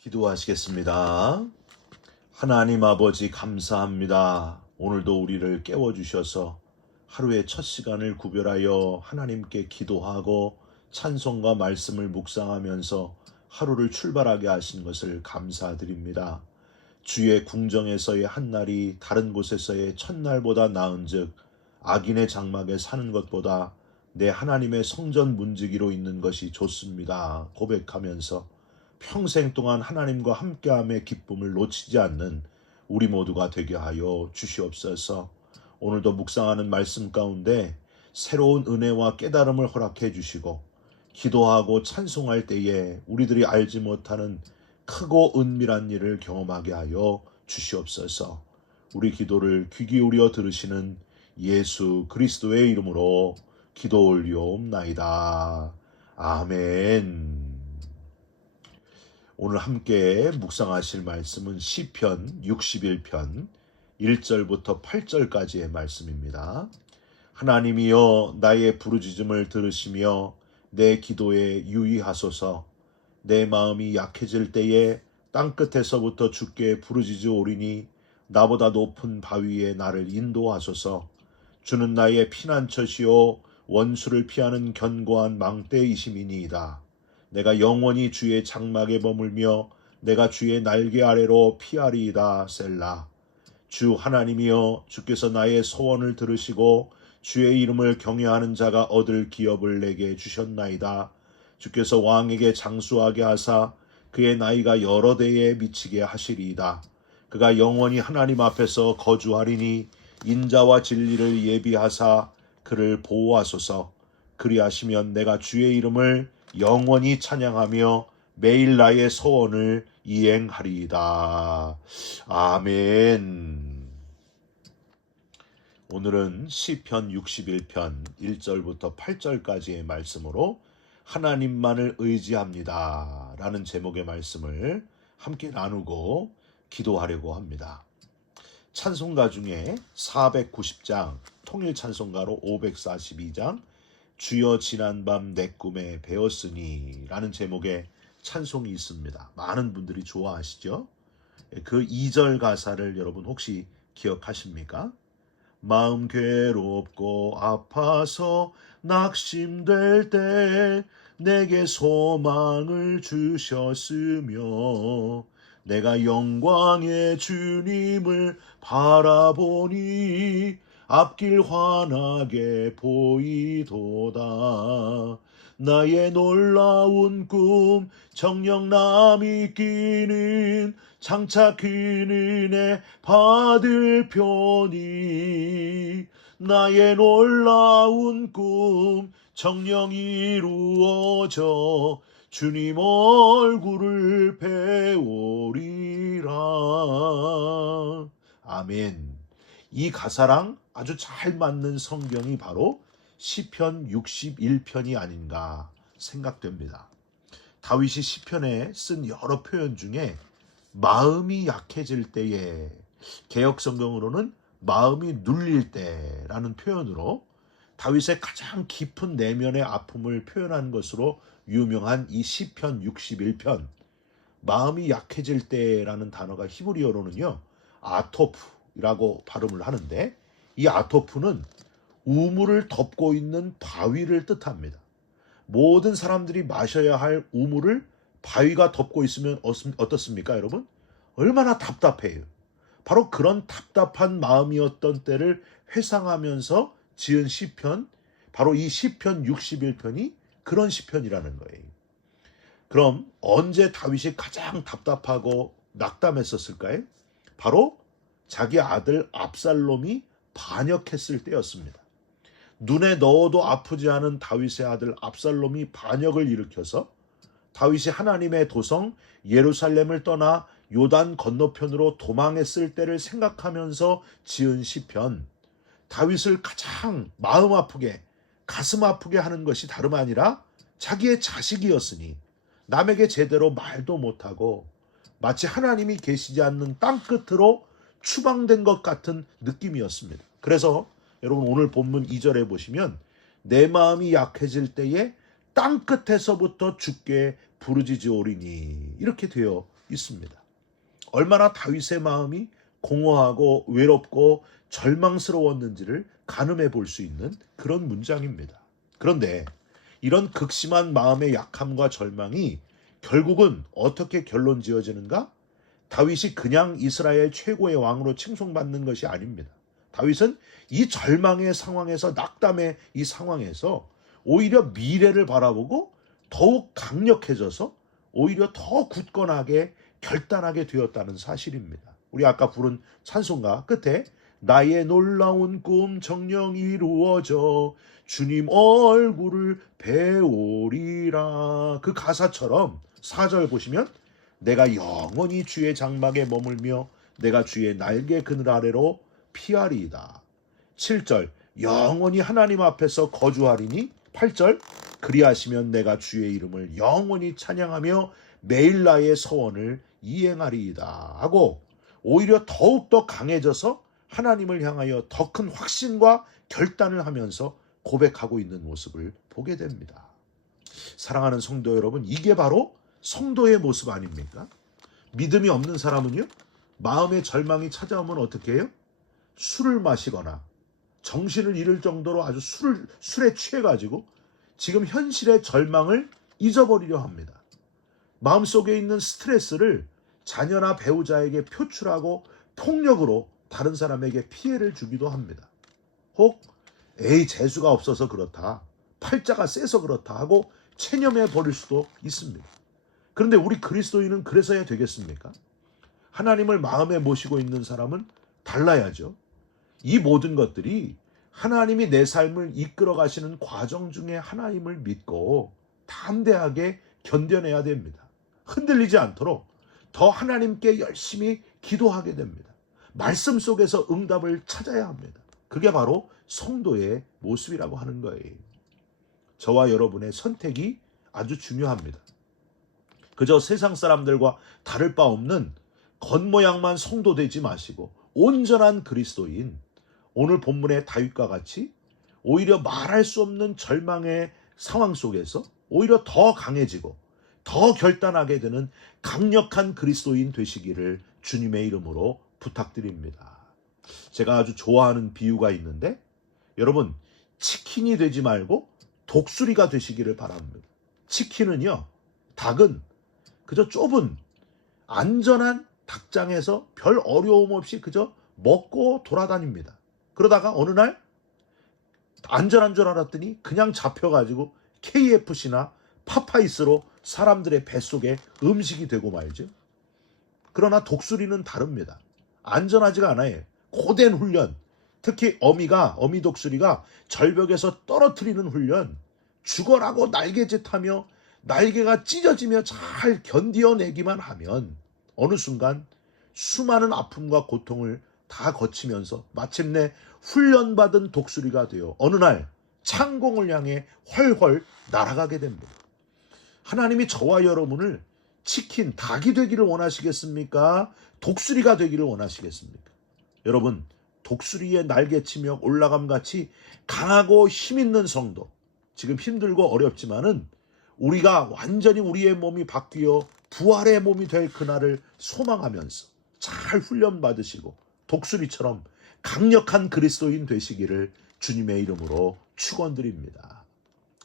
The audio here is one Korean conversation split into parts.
기도하시겠습니다. 하나님 아버지 감사합니다. 오늘도 우리를 깨워주셔서 하루의 첫 시간을 구별하여 하나님께 기도하고 찬송과 말씀을 묵상하면서 하루를 출발하게 하신 것을 감사드립니다. 주의 궁정에서의 한날이 다른 곳에서의 첫날보다 나은즉 악인의 장막에 사는 것보다 내 하나님의 성전 문지기로 있는 것이 좋습니다. 고백하면서 평생 동안 하나님과 함께함의 기쁨을 놓치지 않는 우리 모두가 되게 하여 주시옵소서. 오늘도 묵상하는 말씀 가운데 새로운 은혜와 깨달음을 허락해 주시고 기도하고 찬송할 때에 우리들이 알지 못하는 크고 은밀한 일을 경험하게 하여 주시옵소서. 우리 기도를 귀 기울여 들으시는 예수 그리스도의 이름으로 기도 올리옵나이다. 아멘. 오늘 함께 묵상하실 말씀은 시편 61편 1절부터 8절까지의 말씀입니다. 하나님이여 나의 부르짖음을 들으시며 내 기도에 유의하소서. 내 마음이 약해질 때에 땅끝에서부터 주께 부르짖으오리니 나보다 높은 바위에 나를 인도하소서. 주는 나의 피난처시요 원수를 피하는 견고한 망대이심이니이다. 내가 영원히 주의 장막에 머물며 내가 주의 날개 아래로 피하리이다. 셀라. 주 하나님이여 주께서 나의 소원을 들으시고 주의 이름을 경외하는 자가 얻을 기업을 내게 주셨나이다. 주께서 왕에게 장수하게 하사 그의 나이가 여러 대에 미치게 하시리이다. 그가 영원히 하나님 앞에서 거주하리니 인자와 진리를 예비하사 그를 보호하소서. 그리하시면 내가 주의 이름을 영원히 찬양하며 매일 나의 소원을 이행하리이다. 아멘. 오늘은 시편 61편 1절부터 8절까지의 말씀으로 하나님만을 의지합니다 라는 제목의 말씀을 함께 나누고 기도하려고 합니다. 찬송가 중에 490장, 통일 찬송가로 542장 주여 지난밤 내 꿈에 배웠으니 라는 제목의 찬송이 있습니다. 많은 분들이 좋아하시죠? 그 2절 가사를 여러분 혹시 기억하십니까? 마음 괴롭고 아파서 낙심될 때 내게 소망을 주셨으며 내가 영광의 주님을 바라보니 앞길 환하게 보이도다. 나의 놀라운 꿈 정녕 남이 끼는 장차 그 은혜 받을 편이 나의 놀라운 꿈 정녕 이루어져 주님 얼굴을 배우리라. 아멘. 이 가사랑 아주 잘 맞는 성경이 바로 시편 61편이 아닌가 생각됩니다. 다윗이 시편에 쓴 여러 표현 중에 마음이 약해질 때에, 개역 성경으로는 마음이 눌릴 때라는 표현으로 다윗의 가장 깊은 내면의 아픔을 표현한 것으로 유명한 이 시편 61편, 마음이 약해질 때라는 단어가 히브리어로는요 아토프라고 발음을 하는데, 이 아토프는 우물을 덮고 있는 바위를 뜻합니다. 모든 사람들이 마셔야 할 우물을 바위가 덮고 있으면 어떻습니까, 여러분? 얼마나 답답해요. 바로 그런 답답한 마음이었던 때를 회상하면서 지은 시편, 바로 이 시편 61편이 그런 시편이라는 거예요. 그럼 언제 다윗이 가장 답답하고 낙담했었을까요? 바로 자기 아들 압살롬이 반역했을 때였습니다. 눈에 넣어도 아프지 않은 다윗의 아들 압살롬이 반역을 일으켜서 다윗이 하나님의 도성 예루살렘을 떠나 요단 건너편으로 도망했을 때를 생각하면서 지은 시편, 다윗을 가장 마음 아프게, 가슴 아프게 하는 것이 다름 아니라 자기의 자식이었으니 남에게 제대로 말도 못하고 마치 하나님이 계시지 않는 땅끝으로 추방된 것 같은 느낌이었습니다. 그래서 여러분 오늘 본문 2절에 보시면 내 마음이 약해질 때에 땅끝에서부터 주께 부르짖으오리니 이렇게 되어 있습니다. 얼마나 다윗의 마음이 공허하고 외롭고 절망스러웠는지를 가늠해 볼 수 있는 그런 문장입니다. 그런데 이런 극심한 마음의 약함과 절망이 결국은 어떻게 결론 지어지는가? 다윗이 그냥 이스라엘 최고의 왕으로 칭송받는 것이 아닙니다. 다윗은 이 절망의 상황에서, 낙담의 이 상황에서 오히려 미래를 바라보고 더욱 강력해져서 오히려 더 굳건하게 결단하게 되었다는 사실입니다. 우리 아까 부른 찬송가 끝에 나의 놀라운 꿈 정녕 이루어져 주님 얼굴을 배우리라, 그 가사처럼 4절 보시면 내가 영원히 주의 장막에 머물며 내가 주의 날개 그늘 아래로 피하리이다. 7절 영원히 하나님 앞에서 거주하리니, 8절 그리하시면 내가 주의 이름을 영원히 찬양하며 매일 나의 서원을 이행하리이다 하고 오히려 더욱더 강해져서 하나님을 향하여 더 큰 확신과 결단을 하면서 고백하고 있는 모습을 보게 됩니다. 사랑하는 성도 여러분, 이게 바로 성도의 모습 아닙니까? 믿음이 없는 사람은요, 마음의 절망이 찾아오면 어떻게 해요? 술을 마시거나 정신을 잃을 정도로 아주 술에 취해가지고 지금 현실의 절망을 잊어버리려 합니다. 마음속에 있는 스트레스를 자녀나 배우자에게 표출하고 폭력으로 다른 사람에게 피해를 주기도 합니다. 혹 에이 재수가 없어서 그렇다, 팔자가 세서 그렇다 하고 체념해 버릴 수도 있습니다. 그런데 우리 그리스도인은 그래서야 되겠습니까? 하나님을 마음에 모시고 있는 사람은 달라야죠. 이 모든 것들이 하나님이 내 삶을 이끌어 가시는 과정 중에 하나님을 믿고 담대하게 견뎌내야 됩니다. 흔들리지 않도록 더 하나님께 열심히 기도하게 됩니다. 말씀 속에서 응답을 찾아야 합니다. 그게 바로 성도의 모습이라고 하는 거예요. 저와 여러분의 선택이 아주 중요합니다. 그저 세상 사람들과 다를 바 없는 겉모양만 성도 되지 마시고 온전한 그리스도인, 오늘 본문의 다윗과 같이 오히려 말할 수 없는 절망의 상황 속에서 오히려 더 강해지고 더 결단하게 되는 강력한 그리스도인 되시기를 주님의 이름으로 부탁드립니다. 제가 아주 좋아하는 비유가 있는데, 여러분 치킨이 되지 말고 독수리가 되시기를 바랍니다. 치킨은요, 닭은 그저 좁은 안전한 닭장에서 별 어려움 없이 그저 먹고 돌아다닙니다. 그러다가 어느 날 안전한 줄 알았더니 그냥 잡혀가지고 KFC나 파파이스로 사람들의 뱃속에 음식이 되고 말죠. 그러나 독수리는 다릅니다. 안전하지가 않아요. 고된 훈련, 특히 어미 독수리가 절벽에서 떨어뜨리는 훈련, 죽어라고 날개짓하며 날개가 찢어지며 잘 견뎌내기만 하면 어느 순간 수많은 아픔과 고통을 다 거치면서 마침내 훈련받은 독수리가 되어 어느 날 창공을 향해 훨훨 날아가게 됩니다. 하나님이 저와 여러분을 치킨, 닭이 되기를 원하시겠습니까? 독수리가 되기를 원하시겠습니까? 여러분, 독수리의 날개치며 올라감같이 강하고 힘있는 성도, 지금 힘들고 어렵지만은 우리가 완전히 우리의 몸이 바뀌어 부활의 몸이 될 그날을 소망하면서 잘 훈련받으시고 독수리처럼 강력한 그리스도인 되시기를 주님의 이름으로 축원드립니다.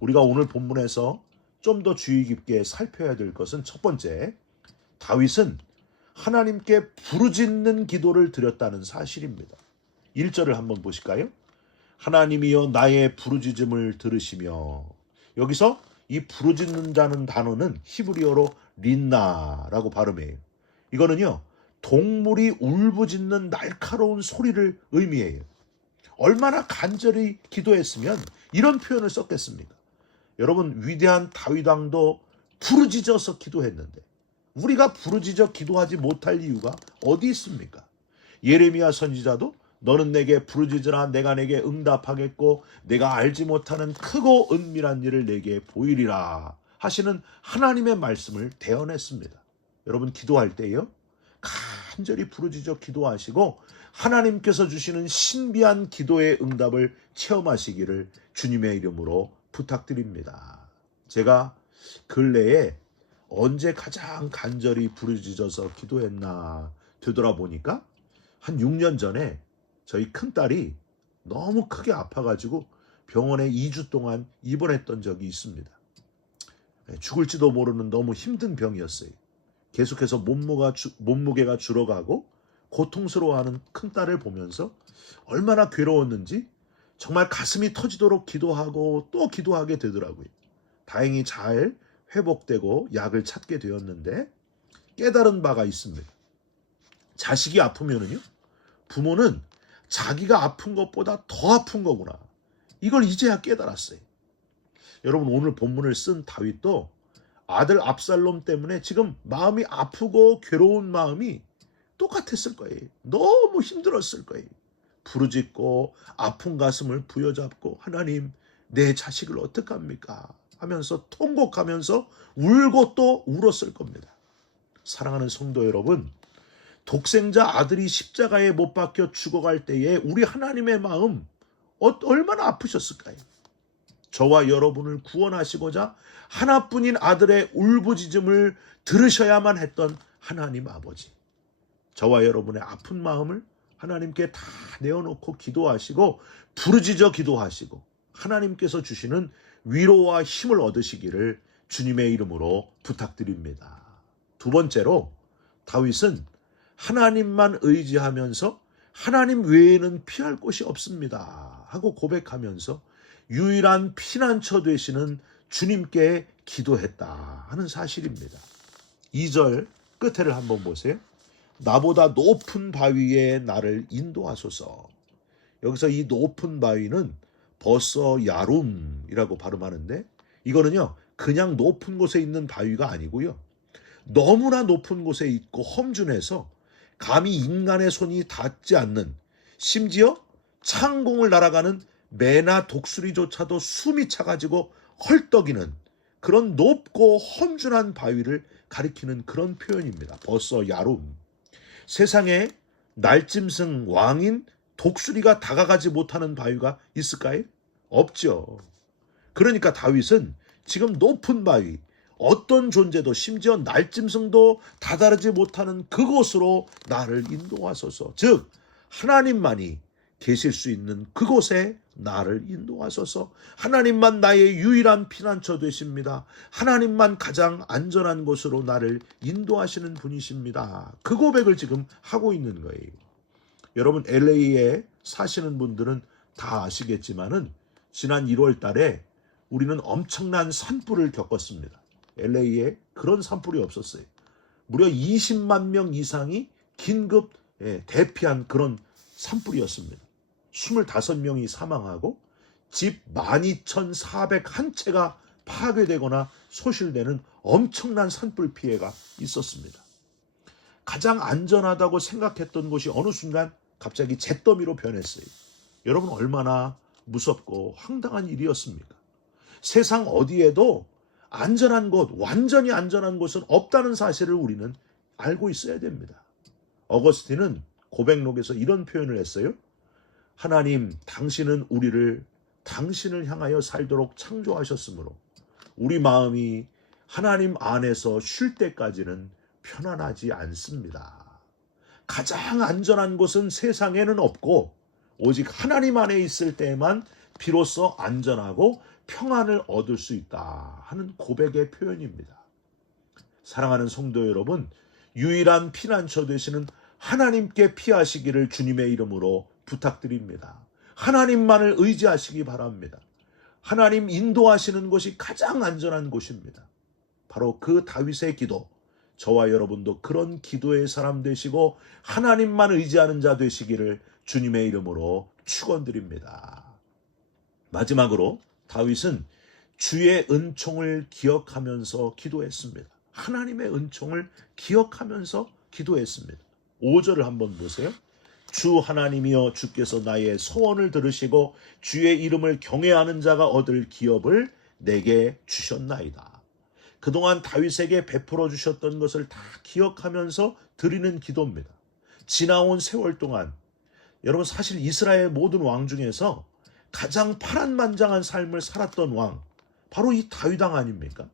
우리가 오늘 본문에서 좀 더 주의 깊게 살펴야 될 것은, 첫 번째, 다윗은 하나님께 부르짖는 기도를 드렸다는 사실입니다. 1절을 한번 보실까요? 하나님이여 나의 부르짖음을 들으시며, 여기서 이 부르짖는다는 단어는 히브리어로 린나라고 발음해요. 이거는요, 동물이 울부짖는 날카로운 소리를 의미해요. 얼마나 간절히 기도했으면 이런 표현을 썼겠습니까? 여러분, 위대한 다윗 왕도 부르짖어서 기도했는데 우리가 부르짖어 기도하지 못할 이유가 어디 있습니까? 예레미야 선지자도 너는 내게 부르짖으라 내가 내게 응답하겠고 내가 알지 못하는 크고 은밀한 일을 내게 보이리라 하시는 하나님의 말씀을 대언했습니다. 여러분, 기도할 때요, 간절히 부르짖어 기도하시고 하나님께서 주시는 신비한 기도의 응답을 체험하시기를 주님의 이름으로 부탁드립니다. 제가 근래에 언제 가장 간절히 부르짖어서 기도했나 되돌아보니까 한 6년 전에 저희 큰딸이 너무 크게 아파가지고 병원에 2주 동안 입원했던 적이 있습니다. 죽을지도 모르는 너무 힘든 병이었어요. 계속해서 몸무게가 줄어가고 고통스러워하는 큰딸을 보면서 얼마나 괴로웠는지 정말 가슴이 터지도록 기도하고 또 기도하게 되더라고요. 다행히 잘 회복되고 약을 찾게 되었는데 깨달은 바가 있습니다. 자식이 아프면은요, 부모는 자기가 아픈 것보다 더 아픈 거구나. 이걸 이제야 깨달았어요. 여러분, 오늘 본문을 쓴 다윗도 아들 압살롬 때문에 지금 마음이 아프고 괴로운 마음이 똑같았을 거예요. 너무 힘들었을 거예요. 부르짖고 아픈 가슴을 부여잡고 하나님, 내 자식을 어떡합니까? 하면서 통곡하면서 울고 또 울었을 겁니다. 사랑하는 성도 여러분, 독생자 아들이 십자가에 못 박혀 죽어갈 때에 우리 하나님의 마음 얼마나 아프셨을까요? 저와 여러분을 구원하시고자 하나뿐인 아들의 울부짖음을 들으셔야만 했던 하나님 아버지, 저와 여러분의 아픈 마음을 하나님께 다 내어놓고 기도하시고 부르짖어 기도하시고 하나님께서 주시는 위로와 힘을 얻으시기를 주님의 이름으로 부탁드립니다. 두 번째로, 다윗은 하나님만 의지하면서 하나님 외에는 피할 곳이 없습니다 하고 고백하면서 유일한 피난처 되시는 주님께 기도했다 하는 사실입니다. 2절 끝에를 한번 보세요. 나보다 높은 바위에 나를 인도하소서. 여기서 이 높은 바위는 버서 야룸이라고 발음하는데, 이거는요 그냥 높은 곳에 있는 바위가 아니고요, 너무나 높은 곳에 있고 험준해서 감히 인간의 손이 닿지 않는, 심지어 창공을 날아가는 매나 독수리조차도 숨이 차가지고 헐떡이는 그런 높고 험준한 바위를 가리키는 그런 표현입니다. 버서 야룸. 세상에 날짐승 왕인 독수리가 다가가지 못하는 바위가 있을까요? 없죠. 그러니까 다윗은 지금 높은 바위, 어떤 존재도 심지어 날짐승도 다다르지 못하는 그곳으로 나를 인도하소서. 즉 하나님만이 계실 수 있는 그곳에 나를 인도하소서. 하나님만 나의 유일한 피난처 되십니다. 하나님만 가장 안전한 곳으로 나를 인도하시는 분이십니다. 그 고백을 지금 하고 있는 거예요. 여러분, LA에 사시는 분들은 다 아시겠지만은 지난 1월 달에 우리는 엄청난 산불을 겪었습니다. LA에 그런 산불이 없었어요. 무려 20만 명 이상이 긴급 대피한 그런 산불이었습니다. 25명이 사망하고 집 12,401채가 파괴되거나 소실되는 엄청난 산불 피해가 있었습니다. 가장 안전하다고 생각했던 곳이 어느 순간 갑자기 잿더미로 변했어요. 여러분, 얼마나 무섭고 황당한 일이었습니까? 세상 어디에도 안전한 곳, 완전히 안전한 곳은 없다는 사실을 우리는 알고 있어야 됩니다. 어거스틴은 고백록에서 이런 표현을 했어요. 하나님, 당신은 우리를 당신을 향하여 살도록 창조하셨으므로 우리 마음이 하나님 안에서 쉴 때까지는 편안하지 않습니다. 가장 안전한 곳은 세상에는 없고 오직 하나님 안에 있을 때에만 비로소 안전하고 평안을 얻을 수 있다 하는 고백의 표현입니다. 사랑하는 성도 여러분, 유일한 피난처 되시는 하나님께 피하시기를 주님의 이름으로 부탁드립니다. 하나님만을 의지하시기 바랍니다. 하나님 인도하시는 곳이 가장 안전한 곳입니다. 바로 그 다윗의 기도, 저와 여러분도 그런 기도의 사람 되시고 하나님만 의지하는 자 되시기를 주님의 이름으로 축원드립니다. 마지막으로 다윗은 주의 은총을 기억하면서 기도했습니다. 하나님의 은총을 기억하면서 기도했습니다. 5절을 한번 보세요. 주 하나님이여, 주께서 나의 소원을 들으시고 주의 이름을 경외하는 자가 얻을 기업을 내게 주셨나이다. 그동안 다윗에게 베풀어 주셨던 것을 다 기억하면서 드리는 기도입니다. 지나온 세월 동안 여러분, 사실 이스라엘 모든 왕 중에서 가장 파란만장한 삶을 살았던 왕, 바로 이 다윗 왕 아닙니까?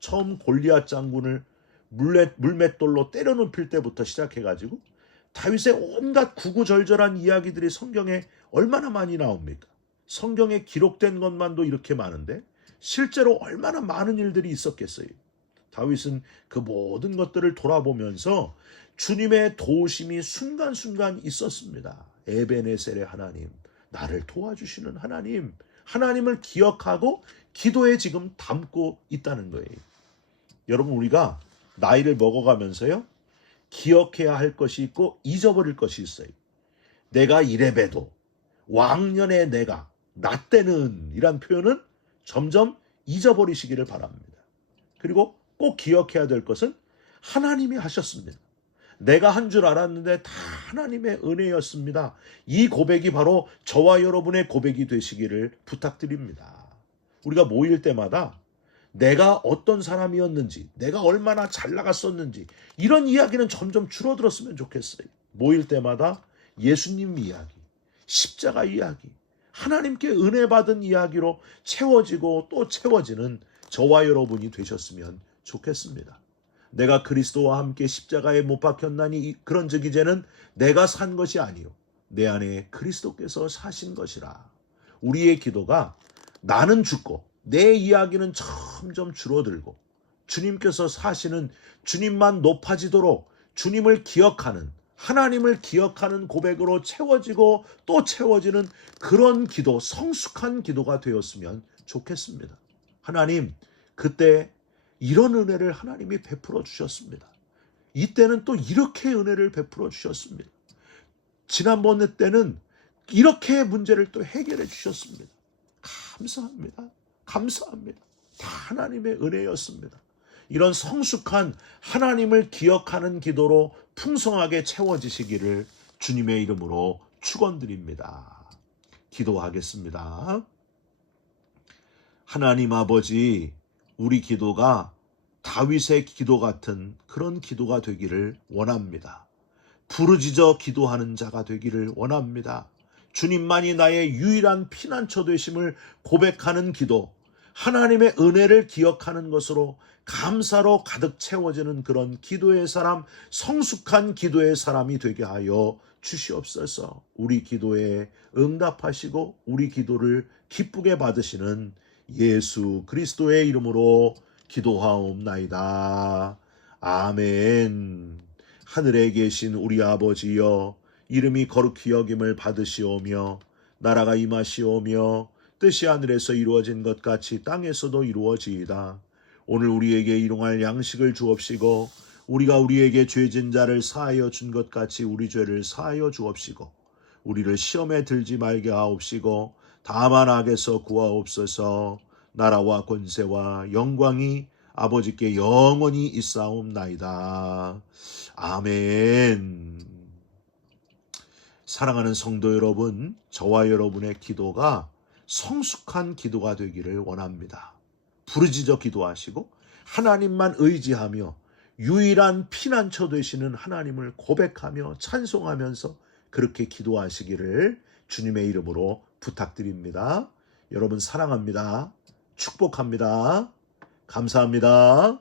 처음 골리앗 장군을 물맷돌로 때려 눕힐 때부터 시작해가지고 다윗의 온갖 구구절절한 이야기들이 성경에 얼마나 많이 나옵니까? 성경에 기록된 것만도 이렇게 많은데 실제로 얼마나 많은 일들이 있었겠어요. 다윗은 그 모든 것들을 돌아보면서 주님의 도우심이 순간순간 있었습니다. 에베네셀의 하나님, 나를 도와주시는 하나님, 하나님을 기억하고 기도에 지금 담고 있다는 거예요. 여러분, 우리가 나이를 먹어가면서요, 기억해야 할 것이 있고 잊어버릴 것이 있어요. 내가 이래봬도 왕년의 내가 나 때는 이란 표현은 점점 잊어버리시기를 바랍니다. 그리고 꼭 기억해야 될 것은 하나님이 하셨습니다. 내가 한 줄 알았는데 다 하나님의 은혜였습니다. 이 고백이 바로 저와 여러분의 고백이 되시기를 부탁드립니다. 우리가 모일 때마다 내가 어떤 사람이었는지, 내가 얼마나 잘 나갔었는지 이런 이야기는 점점 줄어들었으면 좋겠어요. 모일 때마다 예수님 이야기, 십자가 이야기, 하나님께 은혜 받은 이야기로 채워지고 또 채워지는 저와 여러분이 되셨으면 좋겠습니다. 내가 그리스도와 함께 십자가에 못 박혔나니 그런즉 이제는 내가 산 것이 아니요 내 안에 그리스도께서 사신 것이라. 우리의 기도가 나는 죽고 내 이야기는 점점 줄어들고 주님께서 사시는, 주님만 높아지도록 주님을 기억하는, 하나님을 기억하는 고백으로 채워지고 또 채워지는 그런 기도, 성숙한 기도가 되었으면 좋겠습니다. 하나님, 그때 이런 은혜를 하나님이 베풀어 주셨습니다. 이때는 또 이렇게 은혜를 베풀어 주셨습니다. 지난번 때는 이렇게 문제를 또 해결해 주셨습니다. 감사합니다. 감사합니다. 다 하나님의 은혜였습니다. 이런 성숙한 하나님을 기억하는 기도로 풍성하게 채워지시기를 주님의 이름으로 축원드립니다. 기도하겠습니다. 하나님 아버지, 우리 기도가 다윗의 기도 같은 그런 기도가 되기를 원합니다. 부르짖어 기도하는 자가 되기를 원합니다. 주님만이 나의 유일한 피난처 되심을 고백하는 기도, 하나님의 은혜를 기억하는 것으로 감사로 가득 채워지는 그런 기도의 사람, 성숙한 기도의 사람이 되게 하여 주시옵소서. 우리 기도에 응답하시고 우리 기도를 기쁘게 받으시는 예수 그리스도의 이름으로 기도하옵나이다. 아멘. 하늘에 계신 우리 아버지여, 이름이 거룩히 여김을 받으시오며 나라가 임하시오며 뜻이 하늘에서 이루어진 것 같이 땅에서도 이루어지이다. 오늘 우리에게 일용할 양식을 주옵시고 우리가 우리에게 죄진 자를 사하여 준 것 같이 우리 죄를 사하여 주옵시고 우리를 시험에 들지 말게 하옵시고 다만 악에서 구하옵소서. 나라와 권세와 영광이 아버지께 영원히 있사옵나이다. 아멘. 사랑하는 성도 여러분, 저와 여러분의 기도가 성숙한 기도가 되기를 원합니다. 부르짖어 기도하시고 하나님만 의지하며 유일한 피난처 되시는 하나님을 고백하며 찬송하면서 그렇게 기도하시기를 주님의 이름으로 부탁드립니다. 여러분 사랑합니다. 축복합니다. 감사합니다.